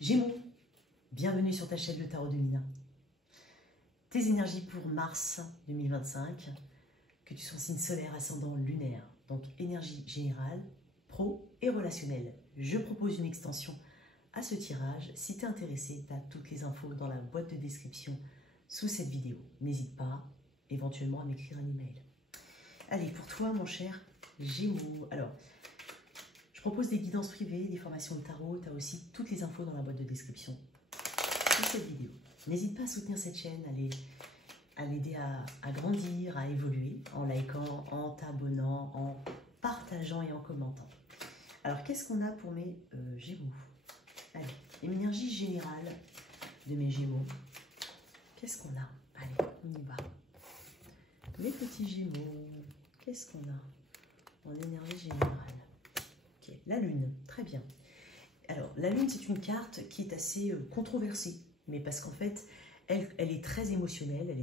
Gémeaux, bienvenue sur ta chaîne Le Tarot de Mina. Tes énergies pour mars 2025, que tu sois signe solaire, ascendant, lunaire, donc énergie générale, pro et relationnelle. Je propose une extension à ce tirage. Si tu es intéressé, tu as toutes les infos dans la boîte de description sous cette vidéo. N'hésite pas éventuellement à m'écrire un email. Allez, pour toi mon cher Gémeaux, alors je propose des guidances privées, des formations de tarot. Tu as aussi toutes les infos dans la boîte de description sous cette vidéo. N'hésite pas à soutenir cette chaîne, à l'aider à grandir, à évoluer, en likant, en t'abonnant, en partageant et en commentant. Alors, qu'est-ce qu'on a pour mes Gémeaux? Allez, l'énergie générale de mes Gémeaux. Qu'est-ce qu'on a? Allez, on y va. Mes petits Gémeaux, qu'est-ce qu'on a en énergie générale? Ok, la Lune, très bien. Alors, la Lune, c'est une carte qui est assez controversée, mais parce qu'en fait, elle est très émotionnelle,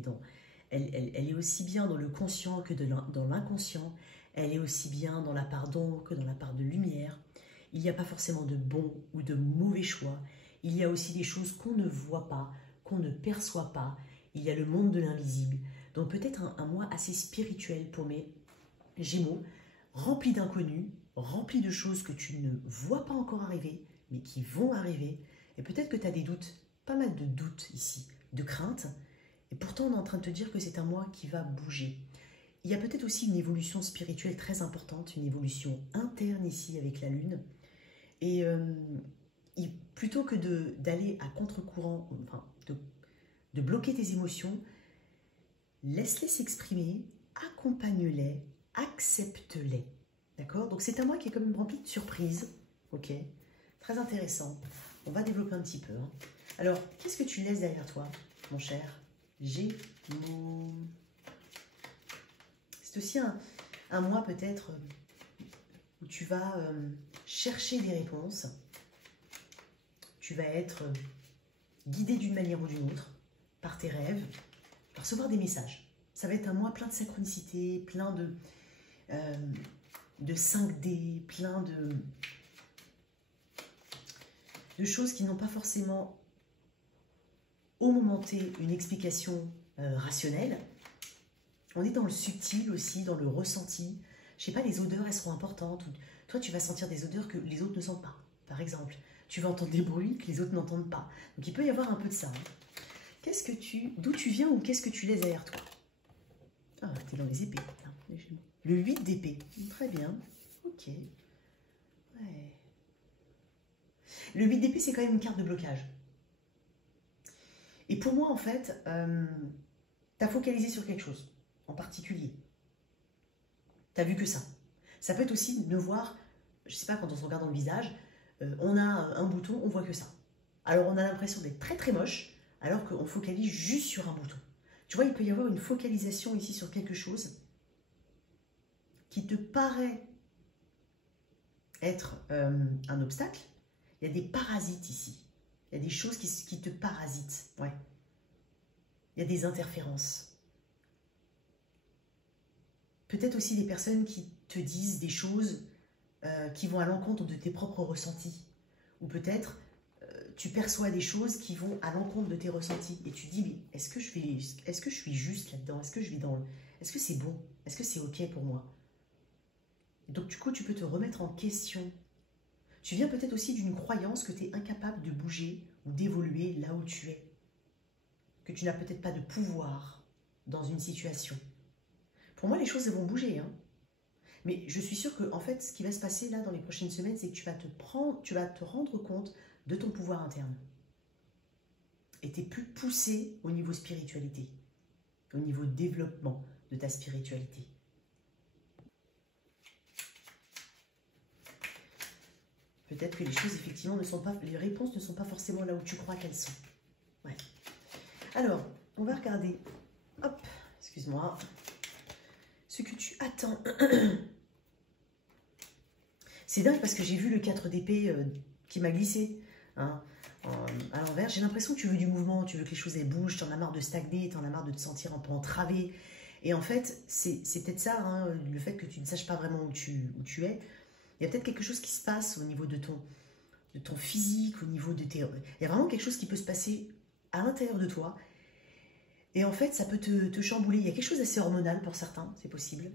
elle est aussi bien dans le conscient que dans l'inconscient, elle est aussi bien dans la part d'ombre que dans la part de lumière. Il n'y a pas forcément de bon ou de mauvais choix, il y a aussi des choses qu'on ne voit pas, qu'on ne perçoit pas, il y a le monde de l'invisible. Donc peut-être un mois assez spirituel pour mes Gémeaux, rempli d'inconnus, rempli de choses que tu ne vois pas encore arriver, mais qui vont arriver. Et peut-être que tu as des doutes, pas mal de doutes ici, de craintes. Et pourtant, on est en train de te dire que c'est un mois qui va bouger. Il y a peut-être aussi une évolution spirituelle très importante, une évolution interne ici avec la Lune. Et plutôt que d'aller à contre-courant, enfin, de bloquer tes émotions, laisse-les s'exprimer, accompagne-les, accepte-les. D'accord? Donc c'est un mois qui est quand même rempli de surprises. Ok? Très intéressant. On va développer un petit peu. Hein. Alors, qu'est-ce que tu laisses derrière toi, mon cher Gémeaux? C'est aussi un mois peut-être où tu vas chercher des réponses. Tu vas être guidé d'une manière ou d'une autre par tes rêves, par recevoir des messages. Ça va être un mois plein de synchronicité, plein de 5D, plein de choses qui n'ont pas forcément au moment T une explication rationnelle. On est dans le subtil aussi, dans le ressenti. Je sais pas, les odeurs, elles seront importantes. Toi, tu vas sentir des odeurs que les autres ne sentent pas, par exemple. Tu vas entendre des bruits que les autres n'entendent pas. Donc, il peut y avoir un peu de ça. Hein. D'où tu viens ou qu'est-ce que tu laisses derrière toi? Ah, tu es dans les épées. Là, le 8 d'épée. Très bien. Ok. Ouais. Le 8 d'épée, c'est quand même une carte de blocage. Et pour moi, en fait, tu as focalisé sur quelque chose en particulier. Tu as vu que ça. Ça peut être aussi de voir, je ne sais pas, quand on se regarde dans le visage, on a un bouton, on voit que ça. Alors, on a l'impression d'être très très moche, alors qu'on focalise juste sur un bouton. Tu vois, il peut y avoir une focalisation ici sur quelque chose qui te paraît être un obstacle. Il y a des parasites ici. Il y a des choses qui te parasitent. Ouais. Il y a des interférences. Peut-être aussi des personnes qui te disent des choses qui vont à l'encontre de tes propres ressentis. Ou peut-être tu perçois des choses qui vont à l'encontre de tes ressentis. Et tu te dis, mais est-ce que je suis juste là-dedans? Est-ce que c'est bon? Est-ce que c'est ok pour moi? Donc du coup, tu peux te remettre en question. Tu viens peut-être aussi d'une croyance que tu es incapable de bouger ou d'évoluer là où tu es. Que tu n'as peut-être pas de pouvoir dans une situation. Pour moi, les choses vont bouger. Hein. Mais je suis sûre que, en fait, ce qui va se passer là dans les prochaines semaines, c'est que tu vas te rendre compte de ton pouvoir interne. Et tu es plus poussé au niveau spiritualité, au niveau développement de ta spiritualité. Peut-être que les choses, effectivement, les réponses ne sont pas forcément là où tu crois qu'elles sont. Ouais. Alors, on va regarder, hop, excuse-moi, ce que tu attends. C'est dingue parce que j'ai vu le 4 d'épée qui m'a glissé hein, à l'envers. J'ai l'impression que tu veux du mouvement, tu veux que les choses elles bougent, tu en as marre de stagner, tu en as marre de te sentir un peu entravé. Et en fait, c'est peut-être ça, hein, le fait que tu ne saches pas vraiment où tu es. Il y a peut-être quelque chose qui se passe au niveau de de ton physique, au niveau de tes... Il y a vraiment quelque chose qui peut se passer à l'intérieur de toi. Et en fait, ça peut te chambouler. Il y a quelque chose d'assez hormonal pour certains, c'est possible.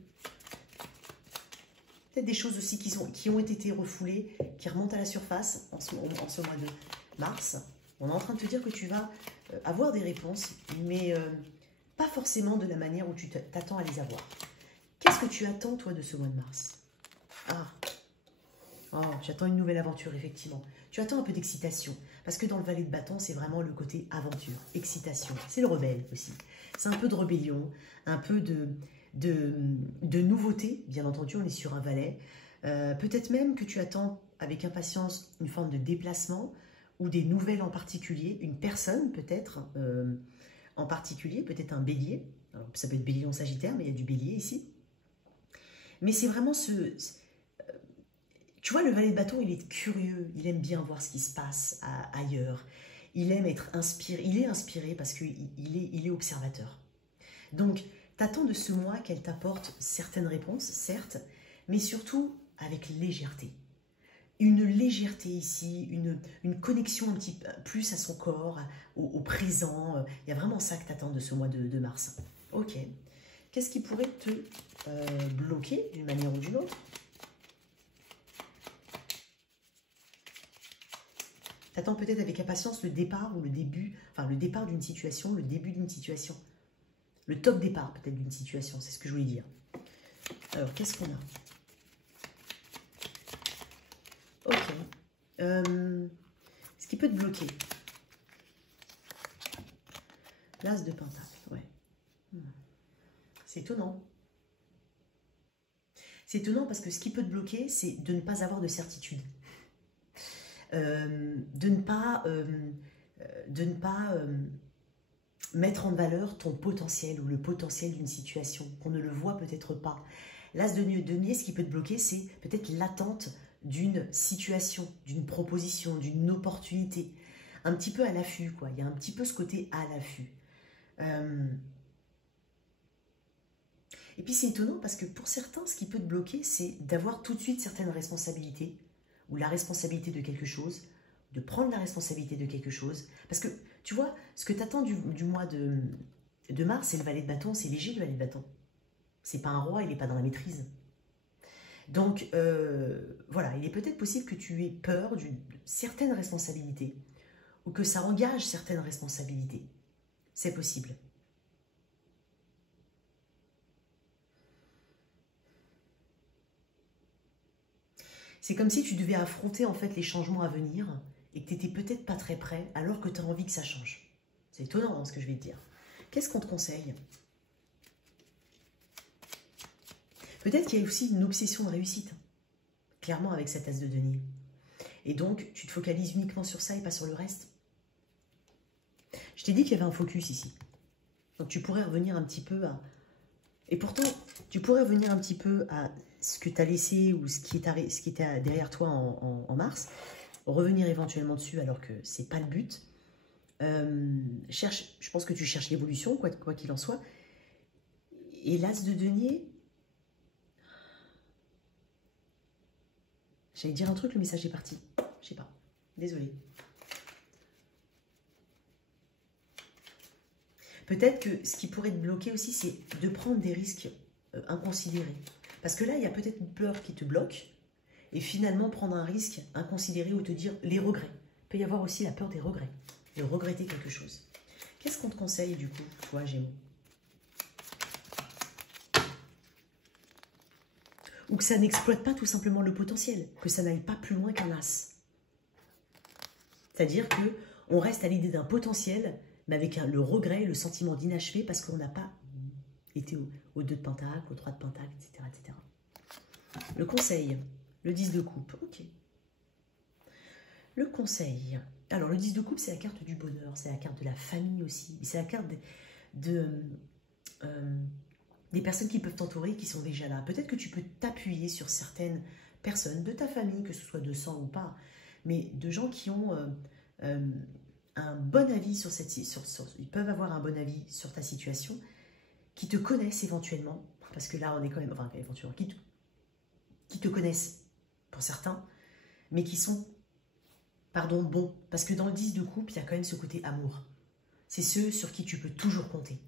Peut-être des choses aussi qui ont été refoulées, qui remontent à la surface en ce mois de mars. On est en train de te dire que tu vas avoir des réponses, mais pas forcément de la manière où tu t'attends à les avoir. Qu'est-ce que tu attends, toi, de ce mois de mars? Ah, oh, j'attends une nouvelle aventure, effectivement. Tu attends un peu d'excitation, parce que dans le valet de bâton, c'est vraiment le côté aventure, excitation. C'est le rebelle aussi. C'est un peu de rébellion, un peu de nouveauté. Bien entendu, on est sur un valet. Peut-être même que tu attends avec impatience une forme de déplacement ou des nouvelles en particulier, une personne peut-être en particulier, peut-être un bélier. Alors, ça peut être bélier en sagittaire, mais il y a du bélier ici. Mais c'est vraiment tu vois, le valet de bâton, il est curieux, il aime bien voir ce qui se passe ailleurs. Il aime être inspiré, il est inspiré parce qu'il est observateur. Donc, t'attends de ce mois qu'elle t'apporte certaines réponses, certes, mais surtout avec légèreté. Une légèreté ici, une connexion un petit peu plus à son corps, au présent. Il y a vraiment ça que t'attends de ce mois de mars. Ok. Qu'est-ce qui pourrait te bloquer d'une manière ou d'une autre? T'attends peut-être avec impatience le départ ou le début, enfin le départ d'une situation, le début d'une situation. Le top départ peut-être d'une situation, c'est ce que je voulais dire. Alors, qu'est-ce qu'on a? Ok. Ce qui peut te bloquer. L'as de pentacle, ouais. C'est étonnant. C'est étonnant parce que ce qui peut te bloquer, c'est de ne pas avoir de certitude. De ne pas mettre en valeur ton potentiel ou le potentiel d'une situation, qu'on ne le voit peut-être pas. L'as de denier, ce qui peut te bloquer, c'est peut-être l'attente d'une situation, d'une proposition, d'une opportunité. Un petit peu à l'affût, quoi. Il y a un petit peu ce côté à l'affût. Et puis c'est étonnant parce que pour certains, ce qui peut te bloquer, c'est d'avoir tout de suite certaines responsabilités, ou la responsabilité de quelque chose, de prendre la responsabilité de quelque chose. Parce que, tu vois, ce que tu attends du mois de mars, c'est le valet de bâton, c'est léger le valet de bâton. C'est pas un roi, il n'est pas dans la maîtrise. Donc, voilà, il est peut-être possible que tu aies peur d'une certaine responsabilité, ou que ça engage certaines responsabilités. C'est possible. C'est comme si tu devais affronter en fait les changements à venir et que tu n'étais peut-être pas très prêt alors que tu as envie que ça change. C'est étonnant hein, ce que je vais te dire. Qu'est-ce qu'on te conseille? Peut-être qu'il y a aussi une obsession de réussite, clairement avec cette as de denier. Et donc, tu te focalises uniquement sur ça et pas sur le reste. Je t'ai dit qu'il y avait un focus ici. Donc tu pourrais revenir un petit peu à... Et pourtant, tu pourrais revenir un petit peu à ce que tu as laissé ou ce qui était derrière toi en mars. Revenir éventuellement dessus alors que c'est pas le but. Je pense que tu cherches l'évolution, quoi qu'il en soit. Et l'as de denier... J'allais dire un truc, le message est parti. Je sais pas. Désolée. Peut-être que ce qui pourrait te bloquer aussi, c'est de prendre des risques inconsidérés. Parce que là, il y a peut-être une peur qui te bloque. Et finalement, prendre un risque inconsidéré ou te dire les regrets. Il peut y avoir aussi la peur des regrets. De regretter quelque chose. Qu'est-ce qu'on te conseille du coup, toi, Gémeaux? Ou que ça n'exploite pas tout simplement le potentiel. Que ça n'aille pas plus loin qu'un as. C'est-à-dire qu'on reste à l'idée d'un potentiel, mais avec le regret, le sentiment d'inachevé, parce qu'on n'a pas été au 2 de pentacle, au 3 de pentacle, etc., etc. Le conseil, le 10 de coupe, ok. Le conseil. Alors, le 10 de coupe, c'est la carte du bonheur, c'est la carte de la famille aussi, c'est la carte des personnes qui peuvent t'entourer, qui sont déjà là. Peut-être que tu peux t'appuyer sur certaines personnes de ta famille, que ce soit de sang ou pas, mais de gens qui ont un bon avis sur cette... ils peuvent avoir un bon avis sur ta situation, qui te connaissent éventuellement, parce que là, on est quand même... Enfin, éventuellement, qui te connaissent pour certains, mais qui sont pardon, bon, parce que dans le 10 de coupe, il y a quand même ce côté amour. C'est ceux sur qui tu peux toujours compter.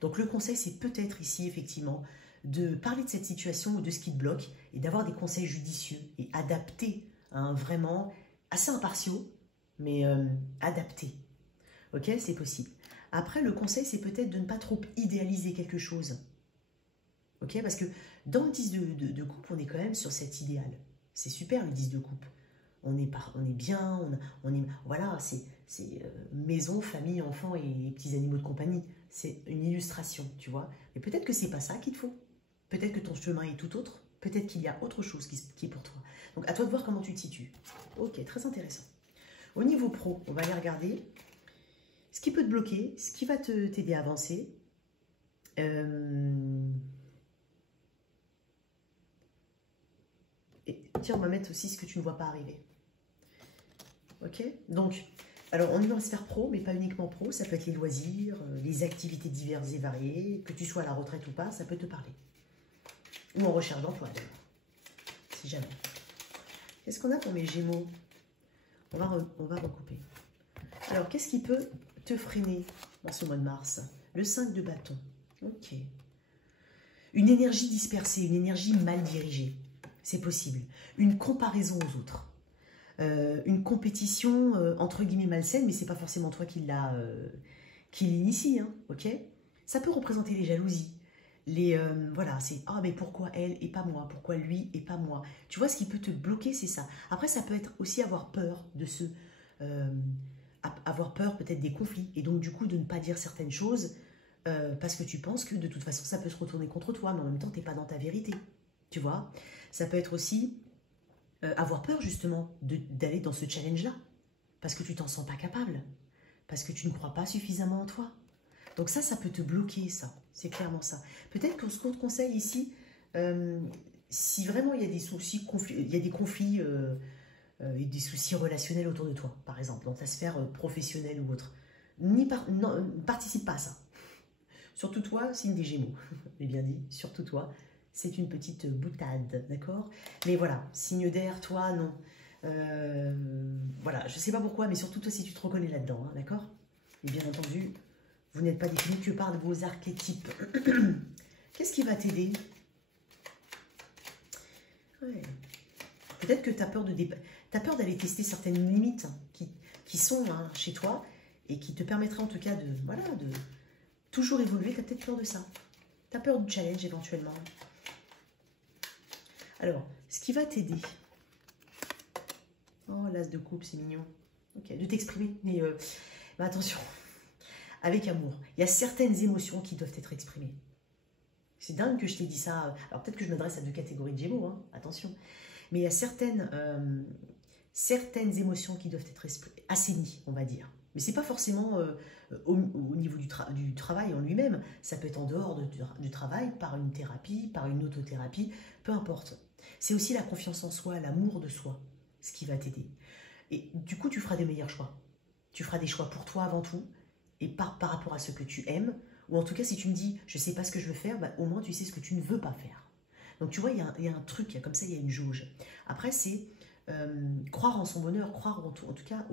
Donc le conseil, c'est peut-être ici, effectivement, de parler de cette situation ou de ce qui te bloque et d'avoir des conseils judicieux et adaptés, hein, vraiment assez impartiaux, mais adaptés. Ok, c'est possible. Après, le conseil, c'est peut-être de ne pas trop idéaliser quelque chose. Ok, parce que dans le 10 de coupe, on est quand même sur cet idéal. C'est super le 10 de coupe. On est bien, voilà, c'est maison, famille, enfants et petits animaux de compagnie. C'est une illustration, tu vois. Mais peut-être que c'est pas ça qu'il te faut. Peut-être que ton chemin est tout autre. Peut-être qu'il y a autre chose qui est pour toi. Donc, à toi de voir comment tu te situes. Ok, très intéressant. Au niveau pro, on va aller regarder ce qui peut te bloquer, ce qui va t'aider à avancer. Et tiens, on va mettre aussi ce que tu ne vois pas arriver. Ok, donc, alors on est dans la sphère pro, mais pas uniquement pro. Ça peut être les loisirs, les activités diverses et variées. Que tu sois à la retraite ou pas, ça peut te parler. Ou en recherche d'emploi, d'ailleurs. Si jamais. Qu'est-ce qu'on a pour mes Gémeaux? On va recouper. Alors, qu'est-ce qui peut te freiner dans ce mois de mars? Le 5 de bâton. Ok. Une énergie dispersée, une énergie mal dirigée. C'est possible. Une comparaison aux autres. Une compétition, entre guillemets, malsaine, mais c'est pas forcément toi qui l'initie, hein, ok? Ça peut représenter les jalousies. Voilà, c'est « Ah, mais pourquoi elle et pas moi? Pourquoi lui et pas moi ?» Tu vois, ce qui peut te bloquer, c'est ça. Après, ça peut être aussi avoir peur de avoir peur peut-être des conflits, et donc du coup de ne pas dire certaines choses, parce que tu penses que de toute façon, ça peut se retourner contre toi, mais en même temps, tu n'es pas dans ta vérité, tu vois? Ça peut être aussi avoir peur justement d'aller dans ce challenge-là, parce que tu t'en sens pas capable, parce que tu ne crois pas suffisamment en toi. Donc ça peut te bloquer, ça. C'est clairement ça. Peut-être que ce qu'on te conseille ici, si vraiment il y a des soucis, il y a des conflits et des soucis relationnels autour de toi, par exemple, dans ta sphère professionnelle ou autre, ne participe pas à ça. Surtout toi, signe des Gémeaux. J'ai bien dit, surtout toi. C'est une petite boutade, d'accord? Mais voilà, signe d'air, toi, non. Voilà, je sais pas pourquoi, mais surtout toi si tu te reconnais là-dedans, hein, d'accord? Et bien entendu, vous n'êtes pas défini que par vos archétypes. Qu'est-ce qui va t'aider? Ouais. Peut-être que tu as peur d'aller tester certaines limites qui sont hein, chez toi et qui te permettraient en tout cas de toujours évoluer. Tu as peut-être peur de ça. Tu as peur du challenge éventuellement. Alors, ce qui va t'aider. Oh, l'as de coupe, c'est mignon. Ok, de t'exprimer. Mais attention, avec amour. Il y a certaines émotions qui doivent être exprimées. C'est dingue que je t'ai dit ça. Alors peut-être que je m'adresse à deux catégories de Gémeaux, hein, attention. Mais il y a certaines émotions qui doivent être assainies, on va dire. Mais ce n'est pas forcément au niveau du travail en lui-même. Ça peut être en dehors du travail, par une thérapie, par une autothérapie, peu importe. C'est aussi la confiance en soi, l'amour de soi, ce qui va t'aider. Et du coup, tu feras des meilleurs choix. Tu feras des choix pour toi avant tout, et par rapport à ce que tu aimes. Ou en tout cas, si tu me dis, je ne sais pas ce que je veux faire, bah, au moins tu sais ce que tu ne veux pas faire. Donc tu vois, il y a un truc, comme ça, il y a une jauge. Après, c'est croire en son bonheur, croire en tout cas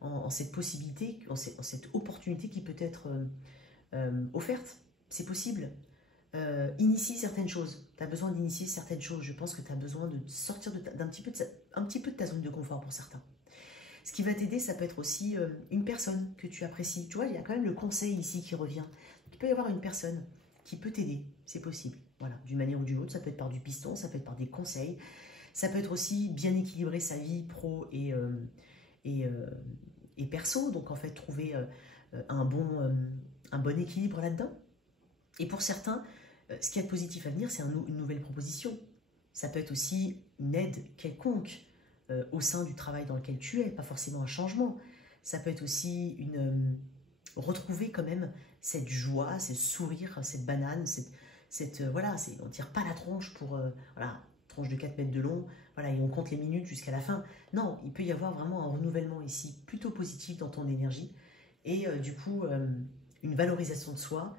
en cette possibilité, en cette opportunité qui peut être offerte. C'est possible. Initie certaines choses. Tu as besoin d'initier certaines choses. Je pense que tu as besoin de sortir un petit peu de ta zone de confort pour certains. Ce qui va t'aider, ça peut être aussi une personne que tu apprécies. Tu vois, il y a quand même le conseil ici qui revient. Il peut y avoir une personne qui peut t'aider, c'est possible. Voilà, d'une manière ou d'une autre, ça peut être par du piston, ça peut être par des conseils. Ça peut être aussi bien équilibrer sa vie pro et perso. Donc en fait, trouver un bon équilibre là-dedans. Et pour certains, ce qui est positif à venir, c'est une nouvelle proposition. Ça peut être aussi une aide quelconque au sein du travail dans lequel tu es, pas forcément un changement. Ça peut être aussi retrouver quand même cette joie, ce sourire, cette banane, voilà, on ne tire pas la tronche pour, voilà, tronche de 4 mètres de long, voilà, et on compte les minutes jusqu'à la fin. Non, il peut y avoir vraiment un renouvellement ici, plutôt positif dans ton énergie, et du coup, une valorisation de soi,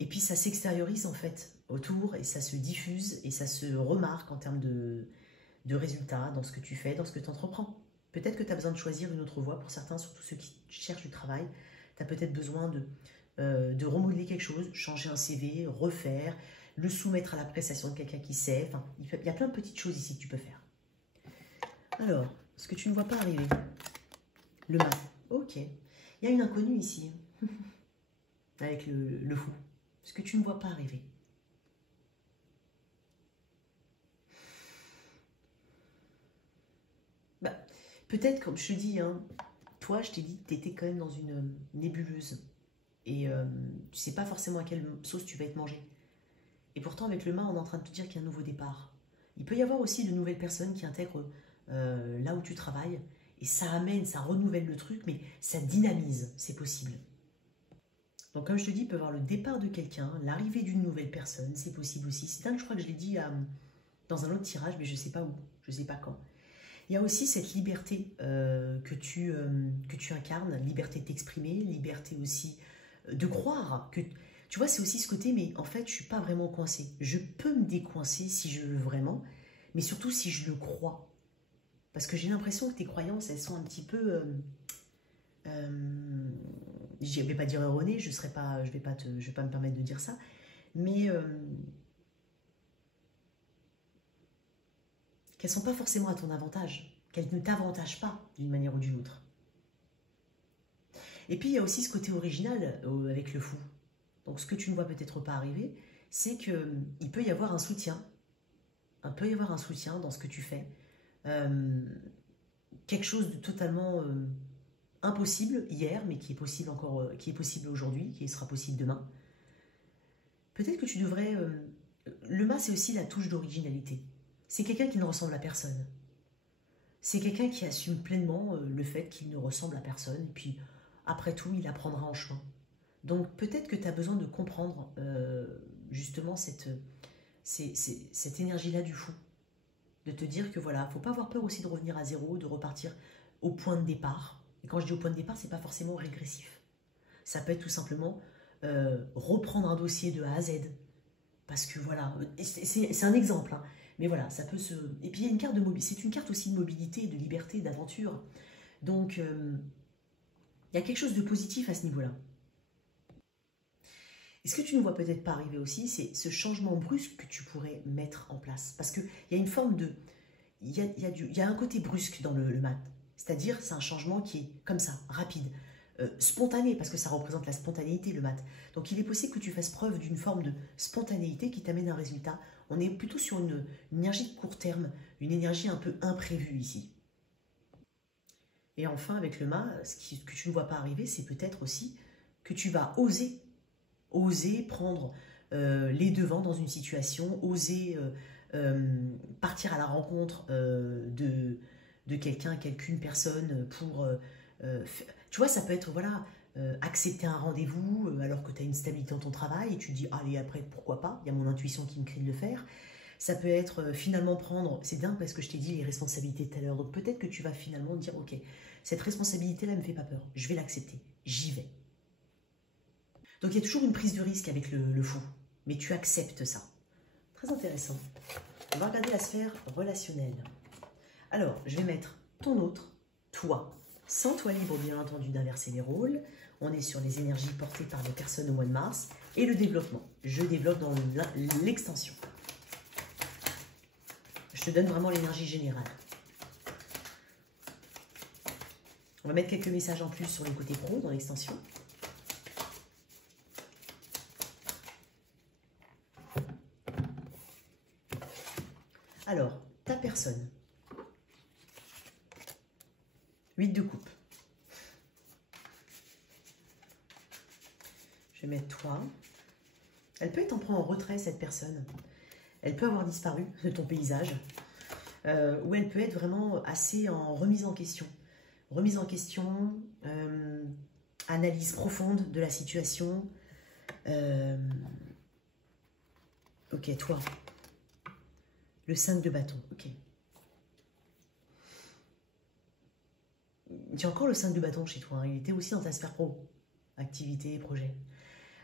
et puis ça s'extériorise en fait autour, et ça se diffuse, et ça se remarque en termes de résultats dans ce que tu fais, dans ce que tu entreprends. Peut-être que tu as besoin de choisir une autre voie. Pour certains, surtout ceux qui cherchent du travail, tu as peut-être besoin de remodeler quelque chose, changer un CV, refaire, le soumettre à l'appréciation de quelqu'un qui sait. Enfin, il y a plein de petites choses ici que tu peux faire. Alors, ce que tu ne vois pas arriver. Le mat. Ok. Il y a une inconnue ici. Avec le fou. Ce que tu ne vois pas arriver. Bah, peut-être, comme je te dis, hein, toi, je t'ai dit que tu étais quand même dans une nébuleuse. Et tu sais pas forcément à quelle sauce tu vas être mangé. Et pourtant, avec le mât, on est en train de te dire qu'il y a un nouveau départ. Il peut y avoir aussi de nouvelles personnes qui intègrent là où tu travailles. Et ça amène, ça renouvelle le truc, mais ça dynamise, c'est possible. Donc comme je te dis, il peut y avoir le départ de quelqu'un, l'arrivée d'une nouvelle personne, c'est possible aussi. C'est dingue, je crois que je l'ai dit dans un autre tirage, mais je ne sais pas où, je ne sais pas quand. Il y a aussi cette liberté que tu incarnes, liberté de t'exprimer, liberté aussi de croire que... Tu vois, c'est aussi ce côté, mais en fait, je ne suis pas vraiment coincée. Je peux me décoincer si je veux vraiment, mais surtout si je le crois. Parce que j'ai l'impression que tes croyances, elles sont un petit peu... je ne vais pas dire erronées, je ne vais pas me permettre de dire ça, mais qu'elles ne sont pas forcément à ton avantage, qu'elles ne t'avantagent pas d'une manière ou d'une autre. Et puis il y a aussi ce côté original avec le fou. Donc ce que tu ne vois peut-être pas arriver, c'est qu'il peut y avoir un soutien. Il peut y avoir un soutien dans ce que tu fais. Quelque chose de totalement impossible hier, mais qui est possible encore, qui est possible aujourd'hui, qui sera possible demain. Peut-être que tu devrais... le mât, c'est aussi la touche d'originalité. C'est quelqu'un qui ne ressemble à personne. C'est quelqu'un qui assume pleinement le fait qu'il ne ressemble à personne. Et puis, après tout, il apprendra en chemin. Donc, peut-être que tu as besoin de comprendre justement cette énergie-là du fou. De te dire que voilà, il ne faut pas avoir peur aussi de revenir à zéro, de repartir au point de départ. Et quand je dis au point de départ, ce n'est pas forcément régressif. Ça peut être tout simplement reprendre un dossier de A à Z. Parce que voilà, c'est un exemple, hein. Mais voilà, ça peut se... Et puis il y a une carte de mobilité, c'est une carte aussi de mobilité, de liberté, d'aventure. Donc, il y a quelque chose de positif à ce niveau-là. Et ce que tu ne vois peut-être pas arriver aussi, c'est ce changement brusque que tu pourrais mettre en place. Parce qu'il y a une forme de... Il y a un côté brusque dans le mat. C'est-à-dire, c'est un changement qui est comme ça, rapide. Spontané, parce que ça représente la spontanéité, le mat. Donc il est possible que tu fasses preuve d'une forme de spontanéité qui t'amène un résultat. On est plutôt sur une énergie de court terme, une énergie un peu imprévue ici. Et enfin, avec le mat, que tu ne vois pas arriver, c'est peut-être aussi que tu vas oser prendre les devants dans une situation, oser partir à la rencontre de quelqu'un, quelqu'une personne pour... tu vois, ça peut être, voilà, accepter un rendez-vous alors que tu as une stabilité dans ton travail et tu te dis, allez, après, pourquoi pas, il y a mon intuition qui me crie de le faire. Ça peut être finalement prendre, c'est dingue parce que je t'ai dit les responsabilités tout à l'heure, donc peut-être que tu vas finalement dire, ok, cette responsabilité-là ne me fait pas peur, je vais l'accepter, j'y vais. Donc il y a toujours une prise de risque avec le fou, mais tu acceptes ça. Très intéressant. On va regarder la sphère relationnelle. Alors, je vais mettre ton autre, toi. Sans toi libre, bien entendu, d'inverser les rôles. On est sur les énergies portées par les personnes au mois de mars. Et le développement. Je développe dans l'extension. Je te donne vraiment l'énergie générale. On va mettre quelques messages en plus sur les côtés pro dans l'extension. Alors, ta personne. 8 de coupe. Je vais mettre toi. Elle peut être en retrait, cette personne. Elle peut avoir disparu de ton paysage. Ou elle peut être vraiment assez en remise en question. Remise en question, analyse profonde de la situation. Ok, toi. Le 5 de bâton, ok. J'ai encore le 5 de bâton chez toi, hein. Il était aussi dans ta sphère pro, activité, projet.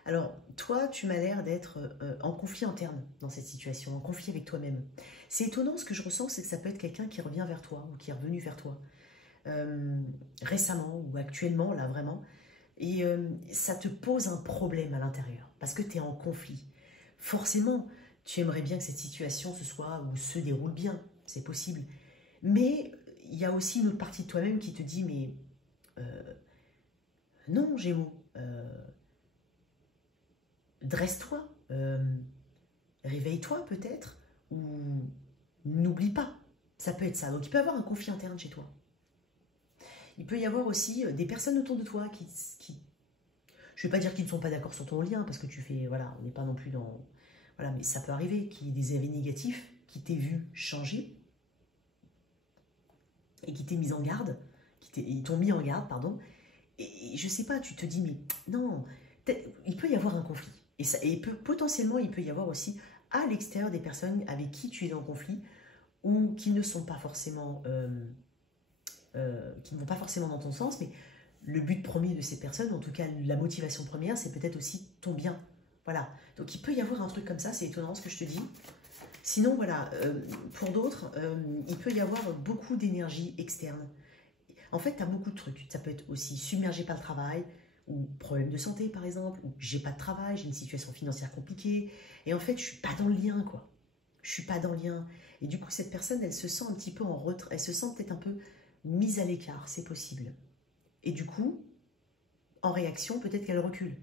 Alors, toi, tu m'as l'air d'être en conflit interne dans cette situation, en conflit avec toi-même. C'est étonnant, ce que je ressens, c'est que ça peut être quelqu'un qui revient vers toi, ou qui est revenu vers toi. récemment ou actuellement, là vraiment, et ça te pose un problème à l'intérieur, parce que tu es en conflit. Forcément, tu aimerais bien que cette situation se déroule bien, c'est possible. Mais il y a aussi une autre partie de toi-même qui te dit, mais non, Gémeaux, dresse-toi, réveille-toi peut-être, ou n'oublie pas. Ça peut être ça. Donc il peut y avoir un conflit interne chez toi. Il peut y avoir aussi des personnes autour de toi qui je ne vais pas dire qu'ils ne sont pas d'accord sur ton lien, parce que tu fais, voilà, on n'est pas non plus dans... Voilà, mais ça peut arriver qu'il y ait des avis négatifs qui t'aient vu changer et qui t'aient mis en garde, ils t'ont mis en garde, pardon, et je sais pas, tu te dis, mais non, il peut y avoir un conflit. Potentiellement, il peut y avoir aussi à l'extérieur des personnes avec qui tu es en conflit ou qui ne sont pas forcément, qui ne vont pas forcément dans ton sens, mais le but premier de ces personnes, en tout cas la motivation première, c'est peut-être aussi ton bien. Voilà. Donc il peut y avoir un truc comme ça, c'est étonnant ce que je te dis. Sinon, voilà, pour d'autres, il peut y avoir beaucoup d'énergie externe. En fait, tu as beaucoup de trucs. Ça peut être aussi submergé par le travail, ou problème de santé par exemple, ou j'ai pas de travail, j'ai une situation financière compliquée, et en fait, je suis pas dans le lien, quoi. Je suis pas dans le lien. Et du coup, cette personne, elle se sent un petit peu en retrait, elle se sent peut-être un peu mise à l'écart, c'est possible. Et du coup, en réaction, peut-être qu'elle recule.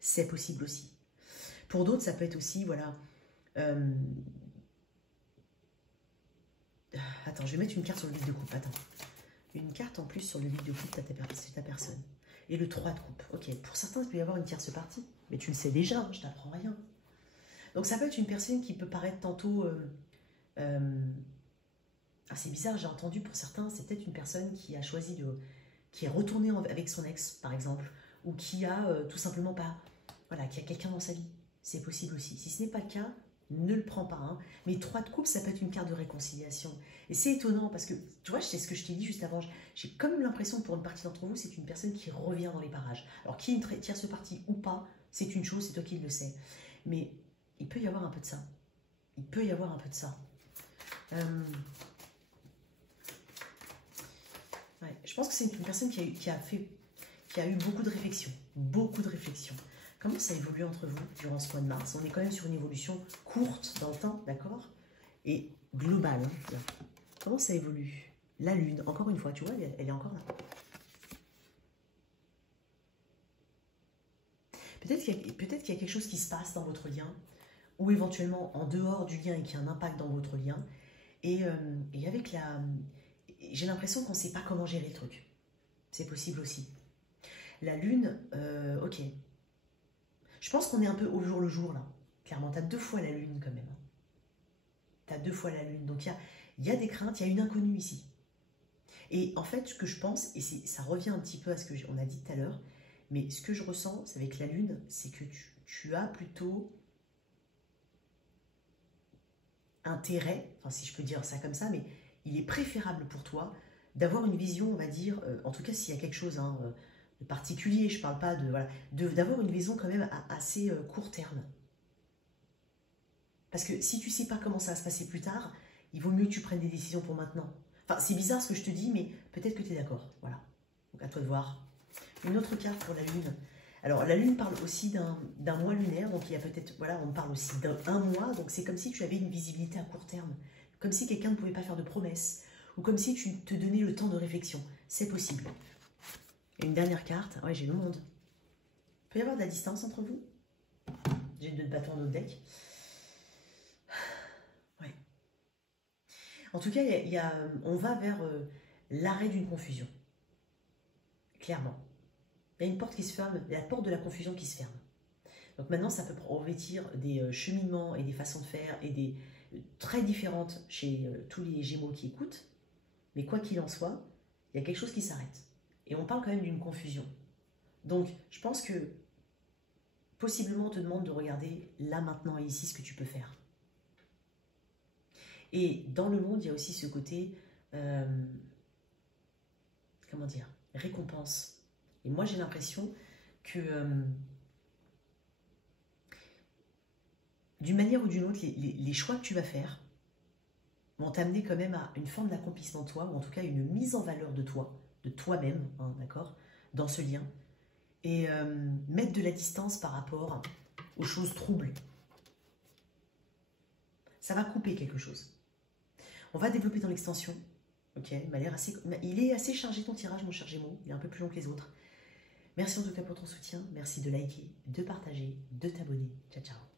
C'est possible aussi. Pour d'autres, ça peut être aussi, voilà... Attends, je vais mettre une carte sur le vide de coupe, attends. Une carte en plus sur le vide de coupe, c'est ta personne. Et le 3 de coupe. Ok, pour certains, il peut y avoir une tierce partie. Mais tu le sais déjà, hein, je t'apprends rien. Donc ça peut être une personne qui peut paraître tantôt... Ah, c'est bizarre, j'ai entendu pour certains, c'est peut-être une personne qui a choisi de... qui est retournée avec son ex, par exemple, ou qui a tout simplement pas... Voilà, qui a quelqu'un dans sa vie. C'est possible aussi. Si ce n'est pas le cas, ne le prends pas. Hein. Mais 3 de coupe, ça peut être une carte de réconciliation. Et c'est étonnant parce que, tu vois, c'est ce que je t'ai dit juste avant. J'ai comme l'impression que pour une partie d'entre vous, c'est une personne qui revient dans les parages. Alors, qui est une tierce partie ou pas, c'est une chose, c'est toi qui le sais. Mais il peut y avoir un peu de ça. Il peut y avoir un peu de ça. Ouais, je pense que c'est une personne qui a eu beaucoup de réflexions. Beaucoup de réflexions. Comment ça évolue entre vous durant ce mois de mars? On est quand même sur une évolution courte dans le temps, d'accord? Et globale. Hein. Comment ça évolue? La lune, encore une fois, tu vois, elle est encore là. Peut-être qu'il y a quelque chose qui se passe dans votre lien, ou éventuellement en dehors du lien et qui a un impact dans votre lien. Et avec la... J'ai l'impression qu'on ne sait pas comment gérer le truc. C'est possible aussi. La lune, ok. Je pense qu'on est un peu au jour le jour, là. Clairement, tu as 2 fois la lune, quand même. Tu as 2 fois la lune. Donc, il y a des craintes, il y a une inconnue ici. Et en fait, ce que je pense, et ça revient un petit peu à ce qu'on a dit tout à l'heure, mais ce que je ressens avec la lune, c'est que tu as plutôt intérêt, enfin si je peux dire ça comme ça, mais il est préférable pour toi d'avoir une vision, on va dire, en tout cas s'il y a quelque chose hein, de particulier, je ne parle pas de... Voilà, d'avoir une vision quand même assez court terme. Parce que si tu ne sais pas comment ça va se passer plus tard, il vaut mieux que tu prennes des décisions pour maintenant. Enfin, c'est bizarre ce que je te dis, mais peut-être que tu es d'accord. Voilà. Donc à toi de voir. Une autre carte pour la Lune. Alors la Lune parle aussi d'un mois lunaire, donc il y a peut-être, voilà, on parle aussi d'un mois, donc c'est comme si tu avais une visibilité à court terme. Comme si quelqu'un ne pouvait pas faire de promesses. Ou comme si tu te donnais le temps de réflexion. C'est possible. Et une dernière carte. Ouais, j'ai le monde. Il peut y avoir de la distance entre vous. J'ai 2 bâtons dans notre deck. Ouais. En tout cas, on va vers l'arrêt d'une confusion. Clairement. Il y a une porte qui se ferme, la porte de la confusion qui se ferme. Donc maintenant, ça peut revêtir des cheminements et des façons de faire et des très différentes chez tous les Gémeaux qui écoutent. Mais quoi qu'il en soit, il y a quelque chose qui s'arrête. Et on parle quand même d'une confusion. Donc, je pense que possiblement on te demande de regarder là, maintenant et ici ce que tu peux faire. Et dans le monde, il y a aussi ce côté, comment dire, récompense. Et moi, j'ai l'impression que, d'une manière ou d'une autre, les choix que tu vas faire, vont t'amener quand même à une forme d'accomplissement de toi, ou en tout cas une mise en valeur de toi, de toi-même, hein, d'accord, dans ce lien, et mettre de la distance par rapport aux choses troubles. Ça va couper quelque chose. On va développer dans l'extension. Ok, il est assez chargé ton tirage, mon cher Gémeaux. Il est un peu plus long que les autres. Merci en tout cas pour ton soutien. Merci de liker, de partager, de t'abonner. Ciao, ciao.